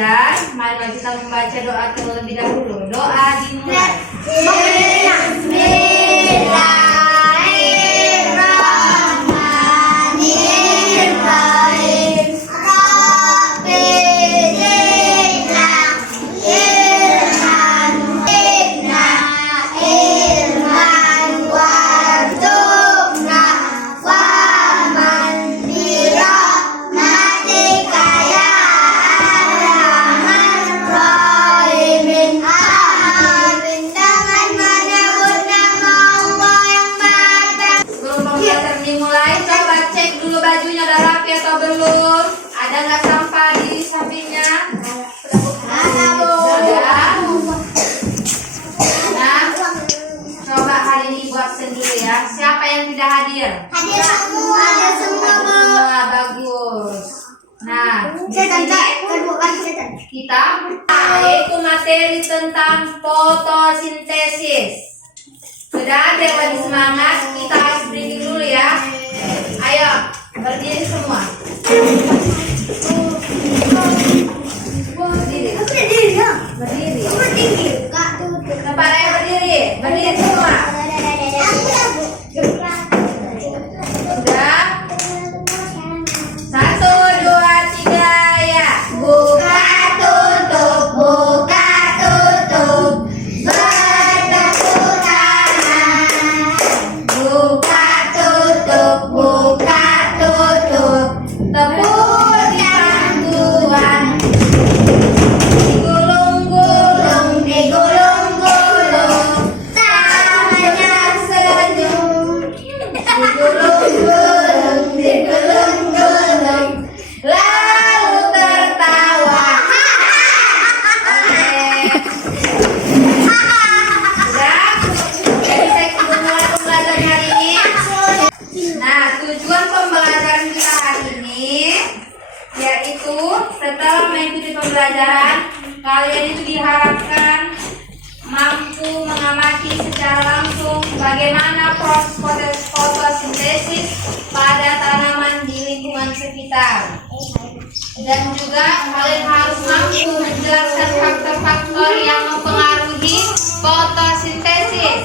belajar, mari kita membaca doa terlebih dahulu. Doa dimulai. Bajunya udah rapi atau belum? Ada nggak sampah di sampingnya? Sudah. Nah, coba hari ini ibu absen dulu ya. Siapa yang tidak hadir? Hadir semua. Hadir semua, Bu. Bagus. Nah, kita yaitu materi tentang fotosintesis. Sudah ada yang lagi semangat? Kita ice breaking dulu ya. Ayo, berdiri semua. Berdiri. Berdiri. Tempat saya berdiri. Berdiri semua. Sudah. 1, 2, 3 ya. Buka tutup, buka tutup. Bertepuk tangan. Buka tutup, buka tutup. Tepuk di pangkuan. Digulung-gulung, digulung-gulung. Tangannya senyum. Digulung-gulung, digulung-gulung. Lalu tertawa. Sudah? Jadi saya mulai pembelajaran hari ini. Nah, tujuan pembelajaran kita hari ini yaitu setelah mengikuti pembelajaran, kalian itu diharapkan mampu mengamati secara langsung bagaimana proses fotosintesis pada tanaman di lingkungan sekitar. Dan juga kalian harus mampu menjelaskan faktor-faktor yang mempengaruhi fotosintesis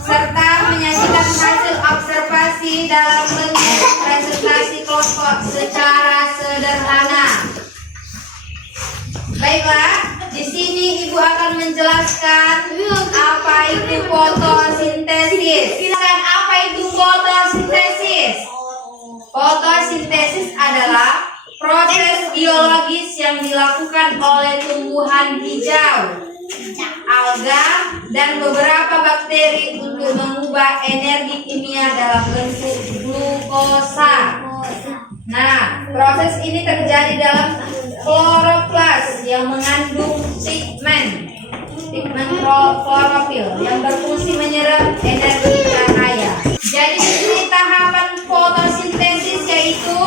serta menyajikan hasil observasi dalam bentuk presentasi kelompok secara sederhana. Baiklah, di sini Ibu akan menjelaskan apa itu fotosintesis. Silakan, apa itu fotosintesis? Fotosintesis adalah proses biologis yang dilakukan oleh tumbuhan hijau, alga, dan beberapa bakteri untuk mengubah energi kimia dalam bentuk glukosa. Nah, proses ini terjadi dalam kloroplas yang mengandung pigmen klorofil yang berfungsi menyerap energi cahaya. Jadi di sini tahapan fotosintesis yaitu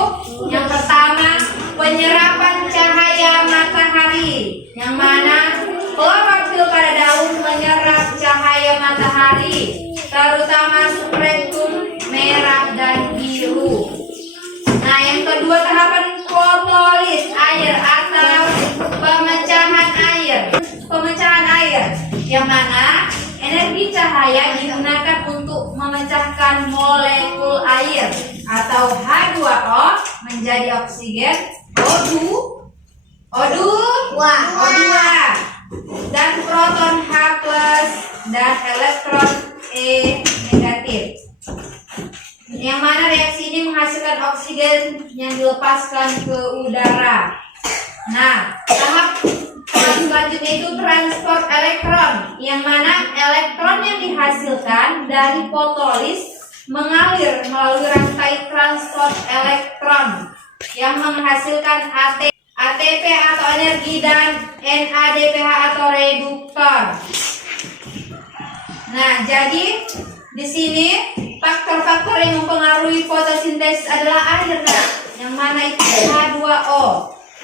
yang pertama penyerapan cahaya matahari, yang mana klorofil pada daun menyerap cahaya matahari, terutama spektrum merah dan biru. Nah, yang kedua tahapan fotolis air atau pemecahan air, yang mana energi cahaya digunakan untuk memecahkan molekul air atau H2O menjadi oksigen, O2 dan proton H+ dan elektron E negatif. Yang mana reaksi ini menghasilkan oksigen yang dilepaskan ke udara. Nah, tahap selanjutnya itu transport elektron, yang mana elektron yang dihasilkan dari fotolis mengalir melalui rantai transport elektron yang menghasilkan ATP atau energi dan NADPH atau reduktor. Nah, jadi di sini faktor-faktor yang mempengaruhi fotosintesis adalah air, yang mana itu H2O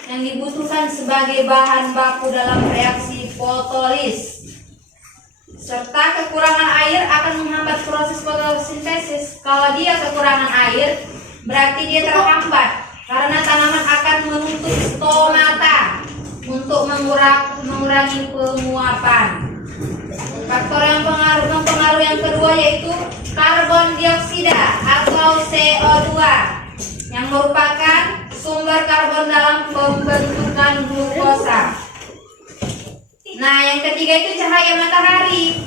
yang dibutuhkan sebagai bahan baku dalam reaksi fotolis. Serta kekurangan air akan menghambat proses fotosintesis. Kalau dia kekurangan air, berarti dia terhambat karena tanaman akan menutup stomata. untuk mengurangi penguapan. Faktor yang mempengaruhi yang kedua yaitu karbon dioksida atau CO2 yang merupakan sumber karbon dalam pembentukan glukosa. Nah, yang ketiga itu cahaya matahari.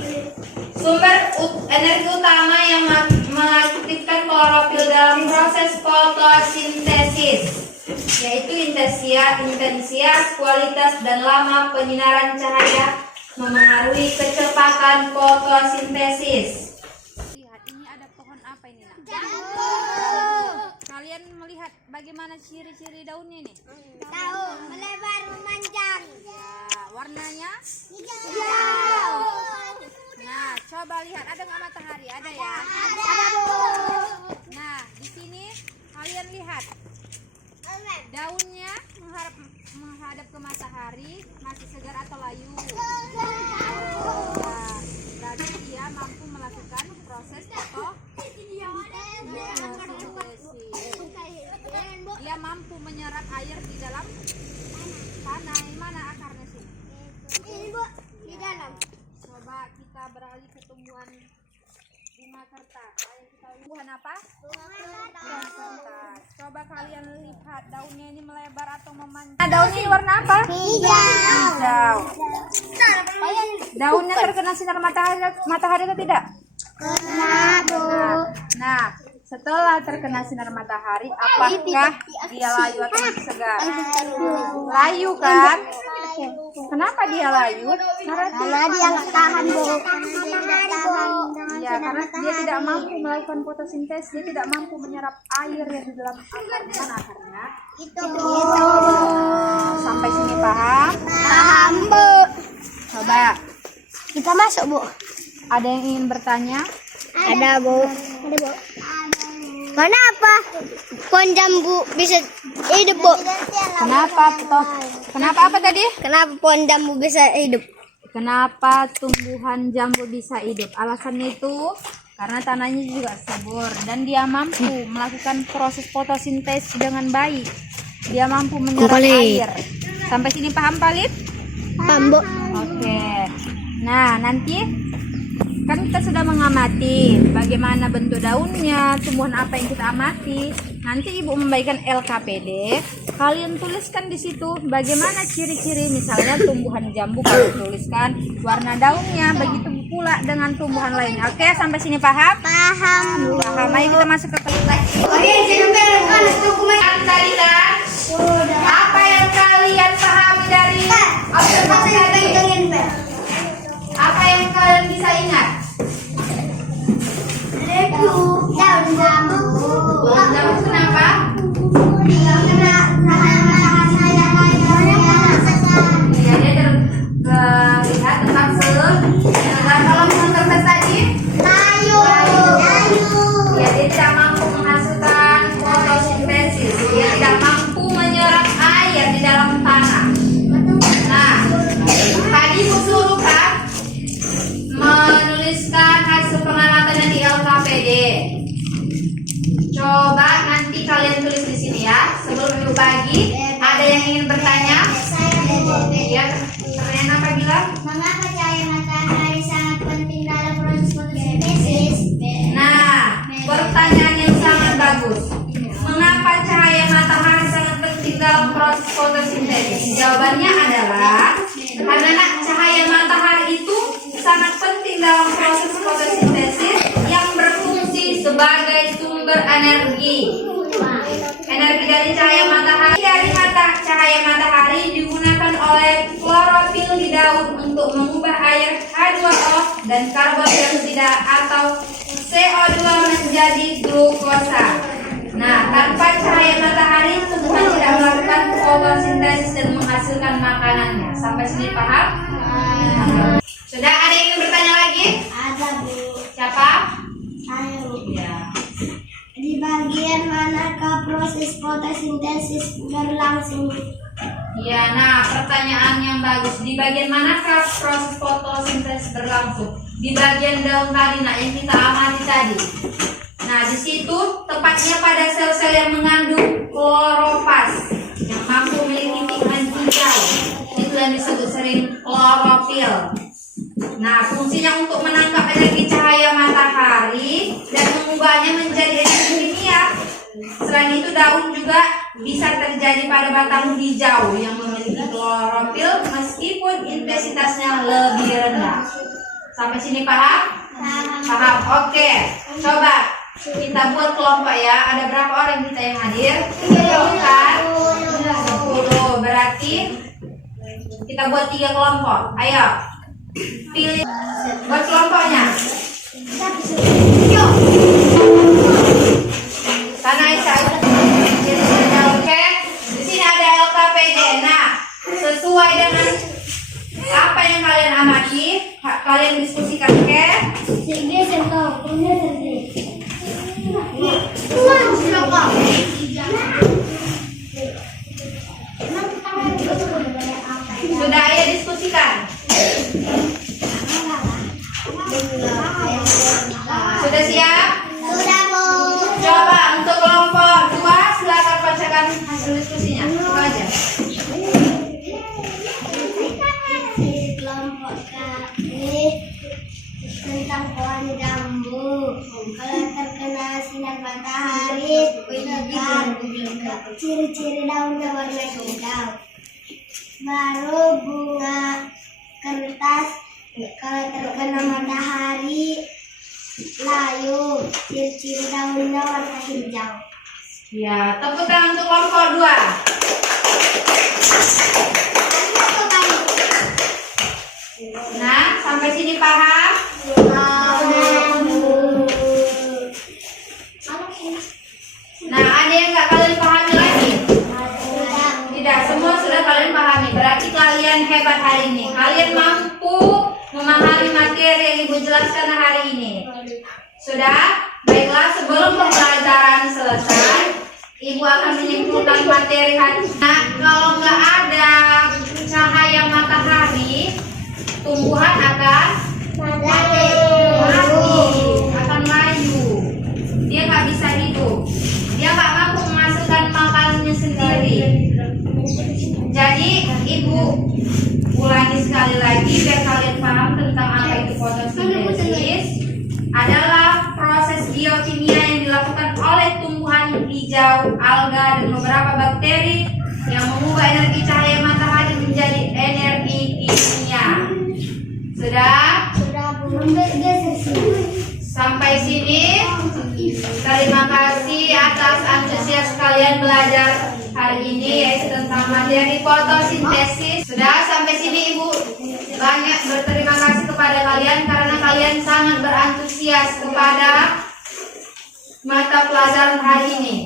Sumber energi utama yang mengaktifkan klorofil dalam proses fotosintesis, yaitu intensitas, kualitas, dan lama penyinaran cahaya memengaruhi kecepatan fotosintesis. Lihat, ini ada pohon apa ini, Nak? Jambu. Kalian melihat bagaimana ciri-ciri daunnya nih? Tahu, melebar memanjang. Ya, warnanya? Hijau. Nah, coba lihat, ada nggak matahari? Ada ya? Ada, Bu. Nah, di sini kalian lihat daunnya menghadap ke matahari, masih segar atau layu? Nah, berarti dia mampu melakukan proses fotosintesis. Dia mampu menyerap air di dalam tanah. Di mana akarnya sih? Ini, Bu, di dalam. Coba kita beralih ke tumbuhan bunga kertas. Ayo kita tumbuhan apa? Bunga kertas. Coba kalian lihat daunnya ini melebar atau memanjang. Nah, daunnya ini warna apa? Hijau. Daunnya terkena sinar matahari atau tidak? Nah, setelah terkena sinar matahari, apakah dia layu atau masih segar? Layu kan? Kenapa dia layu? Karena dia nggak tahan, Bu. Ya, karena dia tidak mampu melakukan fotosintesis, dia tidak mampu menyerap air yang di dalam akar. Di mana akarnya? Itu. Sampai sini paham? Paham, Bu. Coba, Kita masuk, Bu. ada yang ingin bertanya? Ada, Bu. Ada, Bu. Kenapa pohon jambu bisa hidup, Bu? Kenapa toh? Kenapa apa tadi? Kenapa pohon jambu bisa hidup? Kenapa tumbuhan jambu bisa hidup? Alasannya itu karena tanahnya juga subur dan dia mampu melakukan proses fotosintesis dengan baik. Dia mampu menyerap air. Sampai sini paham, Palit? Paham, Bu. Oke. Nah, nanti kan kita sudah mengamati bagaimana bentuk daunnya, tumbuhan apa yang kita amati. Nanti Ibu membagikan LKPD. Kalian tuliskan di situ bagaimana ciri-ciri, misalnya tumbuhan jambu kalian tuliskan warna daunnya, begitu pula dengan tumbuhan lainnya. Oke, sampai sini paham? Paham, Bu. Paham. Ayo kita masuk ke kelas. Apa yang kalian pahami dari observasi tadi? Apa yang kalian bisa ingat? Daun jambu. Jambu kenapa? Ya, dia terlihat tetap segar. Kalau menurut tes tadi, ya dia tidak mampu menghasilkan fotosintesis. Dia tidak mampu menyerap air di dalam tanah. Nah, tadi Bu suruh kan menuliskan hasil pengamatannya di LKPD. Coba nanti kalian tulis di sini ya. Sebelum Ibu bagi, ada yang ingin bertanya? Ya, pertanyaan apa bilang? Mengapa cahaya matahari sangat penting dalam proses fotosintesis? Nah, pertanyaan yang sangat bagus. Mengapa cahaya matahari sangat penting dalam proses fotosintesis? Jawabannya adalah karena cahaya matahari itu sangat penting dalam proses fotosintesis yang berfungsi sebagai sumber energi. Energi dari cahaya matahari cahaya matahari digunakan oleh klorofil di daun untuk mengubah air H2O dan karbon dioksida atau CO2 menjadi glukosa. Nah, tanpa cahaya matahari tumbuhan tidak melakukan fotosintesis dan menghasilkan makanannya. Sampai sini paham? Sudah ada yang ingin bertanya lagi? Ada, Bu. Siapa? Ayo. Ya. Di bagian manakah proses fotosintesis berlangsung? Ya, nah pertanyaan yang bagus. Di bagian manakah proses fotosintesis berlangsung? Di bagian daun tadi, nah yang kita amati tadi. Nah, di situ tepatnya pada sel-sel yang mengandung klorofas yang mampu memiliki pigmen hijau. yang disebut sering klorofil. Nah, fungsinya untuk menangkap energi cahaya matahari dan mengubahnya menjadi energi kimia. Selain itu, daun juga bisa terjadi pada batang hijau yang memiliki klorofil meskipun intensitasnya lebih rendah. Sampai sini paham? Paham. Oke. Coba kita buat kelompok ya. Ada berapa orang kita yang hadir? 10 kan? 10. Berarti kita buat 3 kelompok. Ayo. Pilih buat kelompoknya. Sana Aisyah. Oke. Di sini ada LKPD. Nah, sesuai dengan apa yang kalian amati, kalian diskusikan, oke? Sudah ya diskusikan. Sudah siap? Sudah, Bu. Coba untuk kelompok 2 silakan bacakan hasil diskusinya. Itu aja. Di kelompok kami tentang pohon jambu. Kalau terkena sinar matahari, tekan. Ciri-ciri daunnya warna hijau. Baru bunga kertas. Kalau terkena matahari, layu. Ciri-ciri daunnya warna hijau. Ya, tepuk tangan untuk kelompok 2. Nah, sampai sini paham? Nah, ada yang nggak kalian pahami lagi? Tidak, semua sudah kalian pahami. Berarti kalian hebat hari ini. Kalian mampu memahami materi yang Ibu jelaskan hari ini. Sudah? Baiklah, sebelum pembelajaran selesai, Ibu akan menyimpulkan materi hari ini. Nah, kalau nggak ada cahaya matahari, tumbuhan akan mati, akan layu. Dia nggak bisa hidup. Dia nggak mampu menghasilkan makanannya sendiri. Jadi, Ibu ulangi sekali lagi biar kalian paham tentang apa itu fotosintesis. Adalah proses biokimia yang dilakukan oleh tumbuhan hijau, alga, dan beberapa bakteri yang mengubah energi cahaya matahari menjadi energi kimia. Sudah? Sampai sini. Terima kasih atas antusias kalian belajar hari ini yaitu tentang materi fotosintesis. Sudah sampai sini Ibu banyak berterima kasih kepada kalian karena kalian sangat berantusias kepada mata pelajaran hari ini.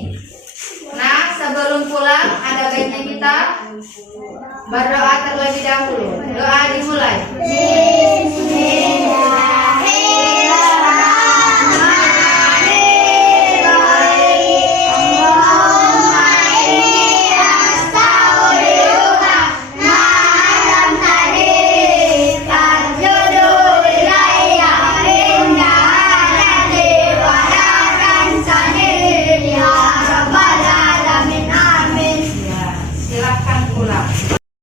Nah, sebelum pulang ada baiknya kita berdoa terlebih dahulu. Doa dimulai.